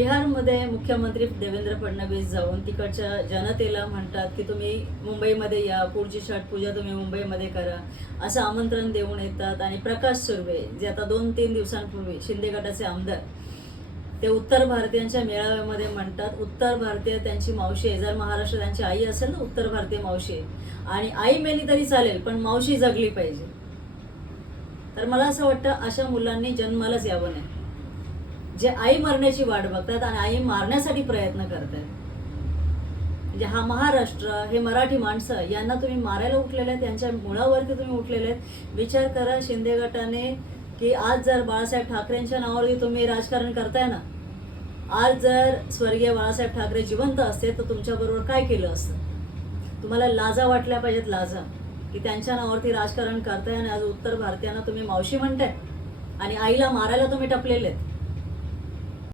बिहारमध्ये मुख्यमंत्री देवेंद्र फडणवीस जाऊन तिकडच्या जनतेला म्हणतात की तुम्ही मुंबईमध्ये या, पुढची छठ पूजा तुम्ही मुंबईमध्ये करा असं आमंत्रण देऊन येतात. आणि प्रकाश सुर्वे जे आता 2-3 दिवसांपूर्वी शिंदे गटाचे आमदार, ते उत्तर भारतीयांच्या मेळाव्यामध्ये म्हणतात उत्तर भारतीय त्यांची मावशी आहे. जर महाराष्ट्र त्यांची आई असेल ना, उत्तर भारतीय मावशी आहे, आणि आई मेली तरी चालेल पण मावशी जगली पाहिजे. तर मला असं वाटतं अशा मुलांनी जन्मालाच यावं नाही, जे आई मरण्याची वाट बघतात आणि आई मारण्यासाठी प्रयत्न करतात. म्हणजे हा महाराष्ट्र, हे मराठी माणसं, यांना तुम्ही मारायला उठलेले आहेत, त्यांच्या मुळावरती तुम्ही उठलेले आहेत. विचार करा शिंदे गटाने की आज जर बाळासाहेब ठाकरेंच्या नावावरती तुम्ही राजकारण करताय ना, आज जर स्वर्गीय बाळासाहेब ठाकरे जिवंत असते तर तुमच्याबरोबर काय केलं असतं. तुम्हाला लाजा वाटल्या पाहिजेत, लाजा, की त्यांच्या नावावरती राजकारण करताय आणि आज उत्तर भारतीयांना तुम्ही मावशी म्हणताय आणि आईला मारायला तुम्ही टपलेले आहेत.